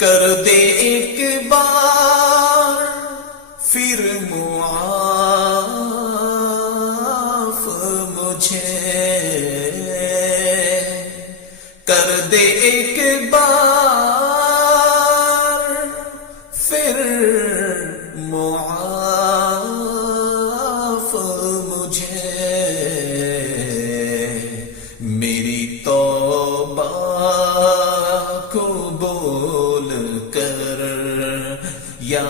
کر دے ایک بار پھر معاف مجھے، کر دے ایک بار پھر معاف مجھے، میری توبہ کو بول کر یا